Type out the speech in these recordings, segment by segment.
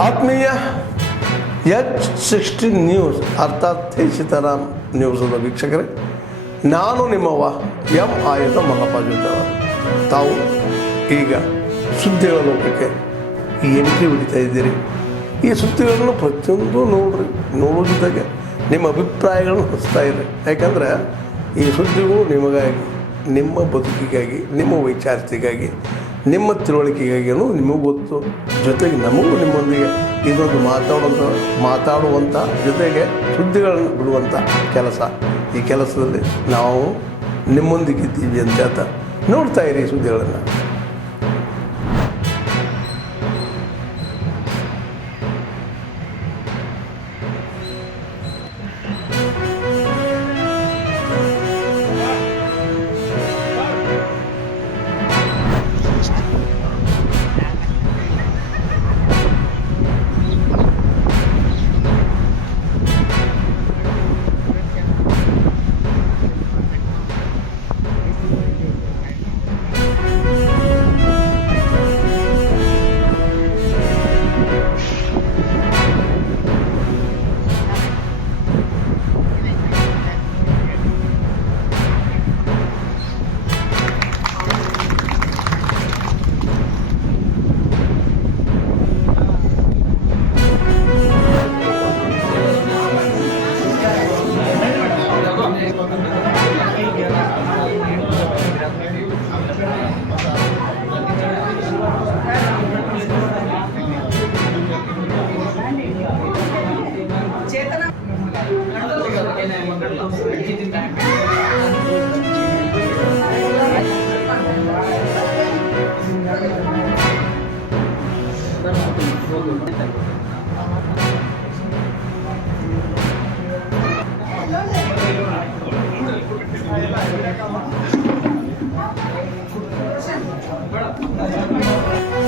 ಆತ್ಮೀಯ H16 news ಅರ್ಥಾತ್ ಸೀತಾರಾಮ್ ನ್ಯೂಸದ ವೀಕ್ಷಕರೇ, ನಾನು ನಿಮ್ಮವ ಎಂ ಆಯುಧ ಮಹಾಪಾಜುದ್ದವ. ತಾವು ಈಗ ಸುದ್ದಿಗಳ ಲೋಕಕ್ಕೆ ಎಂಟ್ರಿ ಹೊಡಿತಾ ಇದ್ದೀರಿ. ಈ ಸುದ್ದಿಗಳನ್ನು ಪ್ರತಿಯೊಂದು ನೋಡೋ ಜೊತೆಗೆ ನಿಮ್ಮ ಅಭಿಪ್ರಾಯಗಳನ್ನು ಹೊಸ್ತಾ ಇರಿ. ಯಾಕಂದರೆ ಈ ಸುದ್ದಿಗಳು ನಿಮಗಾಗಿ, ನಿಮ್ಮ ಬದುಕಿಗಾಗಿ, ನಿಮ್ಮ ವೈಚಾರಿಕೆಗಾಗಿ, ನಿಮ್ಮ ತಿಳುವಳಿಕೆಗಾಗಿಯೂ ನಿಮಗೂ ಗೊತ್ತು. ಜೊತೆಗೆ ನಮಗೂ ನಿಮ್ಮೊಂದಿಗೆ ಇದೊಂದು ಮಾತಾಡುವಂಥ ಜೊತೆಗೆ ಸುದ್ದಿಗಳನ್ನು ಬಿಡುವಂಥ ಕೆಲಸ. ಈ ಕೆಲಸದಲ್ಲಿ ನಾವು ನಿಮ್ಮೊಂದಿಗಿದ್ದೀವಿ ಅಂತ ನೋಡ್ತಾ ಇರಿ ಸುದ್ದಿಗಳನ್ನು.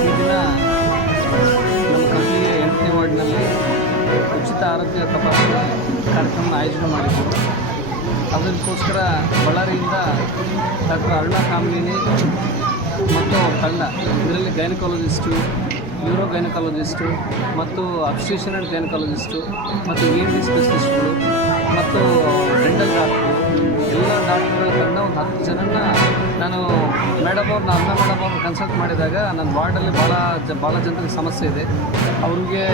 ಈ ದಿನ ನಮ್ಮ ಕಂಪ್ನಿಗೆ 8ನೇ ವಾರ್ಡ್ನಲ್ಲಿ ಉಚಿತ ಆರೋಗ್ಯ ತಪಾಸಣೆ ಕಾರ್ಯಕ್ರಮ ಆಯೋಜನೆ ಮಾಡಿದ್ದರು. ಅದಕ್ಕೋಸ್ಕರ ಬಳ್ಳಾರಿಯಿಂದ ಡಾಕ್ಟರ್ ಅರುಣಾ ಕಾಮಿನಿ ಮತ್ತು ಕಳ್ಳ, ಇದರಲ್ಲಿ ಗೈನಕಾಲಜಿಸ್ಟು, ನ್ಯೂರೋ ಗೈನಕಾಲಜಿಸ್ಟು ಮತ್ತು ಅಬ್ಸ್ಟ್ರಿಷನ್ ಆ್ಯಂಡ್ ಗೈನಕಾಲಜಿಸ್ಟು ಮತ್ತು ENT ಸ್ಪೆಷಲಿಸ್ಟ್ಗಳು ಮತ್ತು ಡೆಂಟಲ್ ಡಾಕ್ಟ್ರು, ಎಲ್ಲ ಡಾಕ್ಟ್ರುಗಳ ತಂಡ ಒಂದು 10 ಜನನ ನಾನು ಅರುಣಾ ಮೇಡಮ್ ಅವ್ರನ್ನ ಕನ್ಸಲ್ಟ್ ಮಾಡಿದಾಗ ನನ್ನ ವಾರ್ಡಲ್ಲಿ ಭಾಳ ಜನರಿಗೆ ಸಮಸ್ಯೆ ಇದೆ. ಅವ್ರಿಗೆ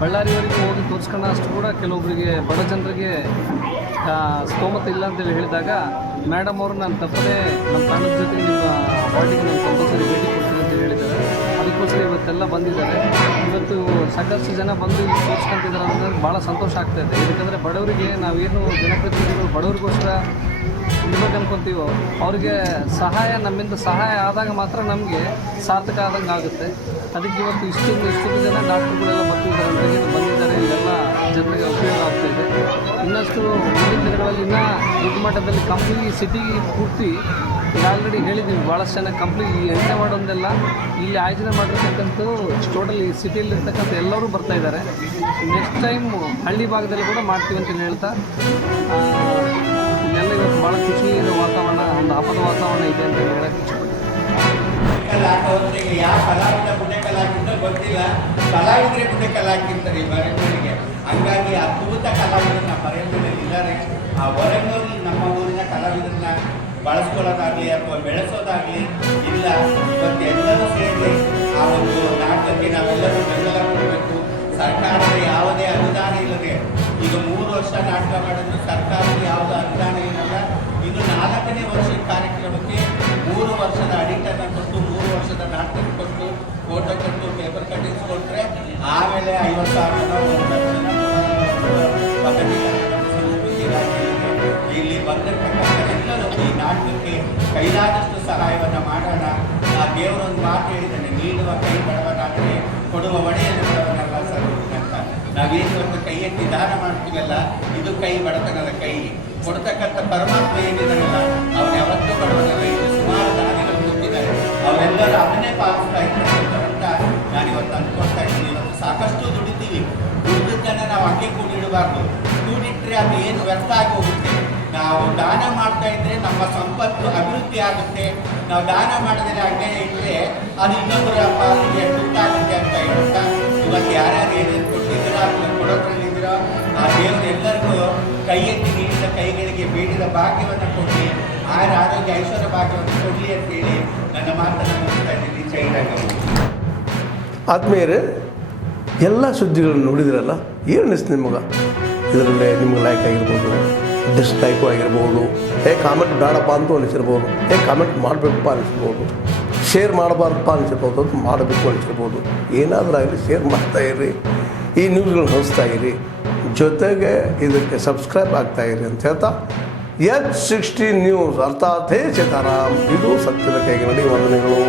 ಬಳ್ಳಾರಿವರೆಗೆ ಹೋಗಿ ತೋರಿಸ್ಕೊಳ್ಳೋ ಅಷ್ಟು ಕೂಡ ಕೆಲವೊಬ್ಬರಿಗೆ ಬಡ ಜನರಿಗೆ ಸ್ತೋಮತೆ ಇಲ್ಲ ಅಂತೇಳಿ ಹೇಳಿದಾಗ ಮೇಡಮ್ ಅವರು ನಾನು ತಪ್ಪದೇ ನಮ್ಮ ತಂಡದ ಜೊತೆಗೆ ನಿಮ್ಮ ವಾರ್ಡಿಗೆ ನಾನು ಕಂಪಲ್ಸರಿ ಭೇಟಿ ಕೊಡ್ತೀನಿ ಅಂತ ಹೇಳಿದ್ದಾರೆ. ಅದಕ್ಕೋಸ್ಕರ ಇವತ್ತೆಲ್ಲ ಬಂದಿದ್ದಾರೆ. ಇವತ್ತು ಸಾಕಷ್ಟು ಜನ ಬಂದು ಇಲ್ಲಿ ತೋರಿಸ್ಕೊಂತಿದ್ದಾರೆ ಅನ್ನೋದು ಭಾಳ ಸಂತೋಷ ಆಗ್ತಾಯಿದೆ. ಯಾಕಂದರೆ ಬಡವರಿಗೆ ನಾವೇನು ಜನಪ್ರತಿನಿಧಿಗಳು ಬಡವರಿಗೋಸ್ಕರ ಇವಾಗ ಅನ್ಕೊತೀವೋ ಅವ್ರಿಗೆ ನಮ್ಮಿಂದ ಸಹಾಯ ಆದಾಗ ಮಾತ್ರ ನಮಗೆ ಸಾರ್ಥಕ ಆದಂಗೆ ಆಗುತ್ತೆ. ಅದಕ್ಕೆ ಇವತ್ತು ಇಷ್ಟು ಜನ ಡಾಕ್ಟ್ರುಗಳೆಲ್ಲ ಬಂದಿದ್ದಾರೆ. ಇಲ್ಲೆಲ್ಲ ಜನರಿಗೆ ಉಪಯೋಗ ಆಗ್ತಾಯಿದೆ. ಇನ್ನಷ್ಟು ಮುಂದಿನ ದಿನಗಳಲ್ಲಿ ಇನ್ನೂ ದೊಡ್ಡ ಮಟ್ಟದಲ್ಲಿ ಕಂಪ್ನಿ ಸಿಟಿ ಪೂರ್ತಿ ಈಗ ಆಲ್ರೆಡಿ ಹೇಳಿದ್ದೀವಿ, ಭಾಳಷ್ಟು ಜನ ಕಂಪ್ನಿ ಈ 8ನೇ ವಾರ್ಡ್ ಒಂದೆಲ್ಲ ಇಲ್ಲಿ ಆಯೋಜನೆ ಮಾಡಿರ್ತಕ್ಕಂಥ ಟೋಟಲ್ ಈ ಸಿಟಿಯಲ್ಲಿರ್ತಕ್ಕಂಥ ಎಲ್ಲರೂ ಬರ್ತಾಯಿದ್ದಾರೆ. ನೆಕ್ಸ್ಟ್ ಟೈಮ್ ಹಳ್ಳಿ ಭಾಗದಲ್ಲಿ ಕೂಡ ಮಾಡ್ತೀವಿ ಅಂತ ಹೇಳ್ತಾ ಇಲ್ಲೆಲ್ಲ ಇವತ್ತು ಭಾಳ ಖುಷಿ ಇರೋ ವಾತಾವರಣ, ಒಂದು ಹಬ್ಬದ ವಾತಾವರಣ ಇದೆ ಅಂತ ಹೇಳಕ್ಕೆ ಇಷ್ಟಪಡ್ತೀನಿ. ಯಾವ ಕಲಾವಿದ ಪುಣ್ಯ ಕಲಾವಿದ ಗೊತ್ತಿಲ್ಲ, ಕಲಾವಿದರೆ ಪುಣ್ಯ ಕಲಾವಿರ್ತಾರೆ ಬರೆಂಬರಿಗೆ. ಹಂಗಾಗಿ ಅದ್ಭುತ ಕಲಾವಿದರನ್ನ ಬರೆಂಬರಲ್ಲಿ ಇದ್ದಾರೆ. ಆ ಹೊರಗೂರಲ್ಲಿ ನಮ್ಮ ಊರಿನ ಕಲಾವಿದರನ್ನ ಬಳಸ್ಕೊಳ್ಳೋದಾಗಲಿ ಅಥವಾ ಬೆಳೆಸೋದಾಗಲಿ ಇಲ್ಲ. ಇವತ್ತು ಎಲ್ಲರೂ ಸೇರಿ ಆ ಒಂದು ನಾಟಕಕ್ಕೆ ನಾವೆಲ್ಲರೂ ಬೆಂಬಲ ಕೊಡಬೇಕು. ಸರ್ಕಾರದ ಯಾವುದೇ ಅನುದಾನ ಇಲ್ಲದೆ ಈಗ 3 ವರ್ಷ ನಾಟಕ ಮಾಡಿದ್ರು ಸರ್ಕಾರದ ಯಾವುದೇ ಅನುದಾನ ಇರಲ್ಲ. ಇನ್ನು 4ನೇ ವರ್ಷದ ಕಾರ್ಯಕ್ರಮಕ್ಕೆ 3 ವರ್ಷದ ಅಡಿಟನ್ನು ಕೊಟ್ಟು 3 ವರ್ಷದ ನಾಟಕ ಕೊಟ್ಟು ಫೋಟೋ ಕೊಟ್ಟು ಪೇಪರ್ ಕಟ್ಟಿಂಗ್ಸ್ ಕೊಟ್ಟರೆ ಆಮೇಲೆ 50,000 ಇಲ್ಲಿ ಬಂದಿರತಕ್ಕಂಥ ಎಲ್ಲರೂ ಈ ನಾಟಕಕ್ಕೆ ಕೈಲಾದಷ್ಟು ಸಹಾಯವನ್ನು ಮಾಡೋಣ. ಆ ದೇವರೊಂದು ಮಾತು ಹೇಳಿದ್ದಾನೆ, ನೀಡುವ ಕೈ ಬಡವನಾಗಲಿ ಕೊಡುವ ಒಡೆಯನ್ನು ಬಡವನಲ್ಲ ಸರ್ ಅಂತ. ನಾವೇನು ಒಂದು ಕೈ ಎತ್ತಿ ದಾನ ಮಾಡ್ತೀವಲ್ಲ, ಇದು ಕೈ ಬಡತನದ ಕೈ. ಕೊಡ್ತಕ್ಕಂಥ ಪರಮಾತ್ಮ ಏನಿದಾರಲ್ಲ ಅವನು ಯಾವತ್ತೂ ಬಡವನಲ್ಲ. ಇದು ಸುಮಾರು ದಾನಿಗಳು ಗೊತ್ತಿದ್ದಾರೆ, ಅವರೆಲ್ಲರೂ ಅವನ್ನೇ ಪಾಲಿಸ್ತಾ ಇದ್ದಾರೆ ಅಂತ ನಾನಿವತ್ತು ಅಂದ್ಕೊಳ್ತಾ ಇದ್ದೀನಿ. ಇವತ್ತು ಸಾಕಷ್ಟು ದುಡಿತೀವಿ, ದುಡ್ಡನ್ನು ನಾವು ಹಂಗೆ ಕೂಡಿಡಬಾರ್ದು. ಕೂಡಿಟ್ಟರೆ ಅದು ಏನು ವ್ಯರ್ಥ ಆಗಿ ಹೋಗುತ್ತೆ. ನಾವು ದಾನ ಮಾಡ್ತಾ ಇದ್ರೆ ನಮ್ಮ ಸಂಪತ್ತು ಅಭಿವೃದ್ಧಿ ಆಗುತ್ತೆ. ನಾವು ದಾನ ಮಾಡಿದ್ರೆ ಹಂಗೆ ಇಟ್ಟರೆ ಅದು ಇನ್ನೊಬ್ಬರ ಪಾಲಿಗೆ ತುತ್ತಾಗುತ್ತೆ ಅಂತ ಹೇಳ್ತಾ ಇವತ್ತು ಯಾರೇ ಭಾಗ್ಯವನ್ನು ಕೊಡಲಿ, ಆರೋಗ್ಯ ಐಶ್ವರ್ಯ ಭಾಗ್ಯವನ್ನು ಕೊಡಲಿ ಅಂತೇಳಿ ನನ್ನ ಮಾತನ್ನು ಮುಗಿಸ್ತಾ ಇದ್ದೀನಿ. ಜೈ ರಂಗಮ್ಮ. ಆದ್ಮೇಲೆ ಎಲ್ಲ ಸುದ್ದಿಗಳನ್ನು ನೋಡಿದ್ರಲ್ಲ, ಏನು ಅನಿಸ್ತು ನಿಮಗೆ? ಇದರಲ್ಲೇ ನಿಮ್ಗೆ ಲೈಕ್ ಆಗಿರ್ಬೋದು, ಡಿಸ್ಲೈಕು ಆಗಿರ್ಬೋದು, ಕಾಮೆಂಟ್ ಬೇಡಪ್ಪ ಅಂತೂ ಅನಿಸಿರ್ಬೋದು, ಕಾಮೆಂಟ್ ಮಾಡಬೇಕಪ್ಪ ಅನಿಸಿರ್ಬೋದು, ಶೇರ್ ಮಾಡಬಾರ್ದಪ್ಪ ಅನಿಸಿರ್ಬೋದು, ಅದು ಮಾಡಬೇಕು ಅನಿಸಿರ್ಬೋದು. ಏನಾದರೂ ಆಗಲಿ ಶೇರ್ ಮಾಡ್ತಾಯಿರಿ, ಈ ನ್ಯೂಸ್ಗಳನ್ನ ಹಂಚ್ತಾ ಇರಿ, ಜೊತೆಗೆ ಇದಕ್ಕೆ ಸಬ್ಸ್ಕ್ರೈಬ್ ಆಗ್ತಾಯಿರಿ ಅಂತ ಹೇಳ್ತಾ H16 ನ್ಯೂಸ್ ಅರ್ಥಾತ್ ಹೇ ಸೀತಾರಾಮ್, ಇದು ಸತ್ಯದ ಕೈಗೆ ನಡಿ. ವಂದನೆಗಳು.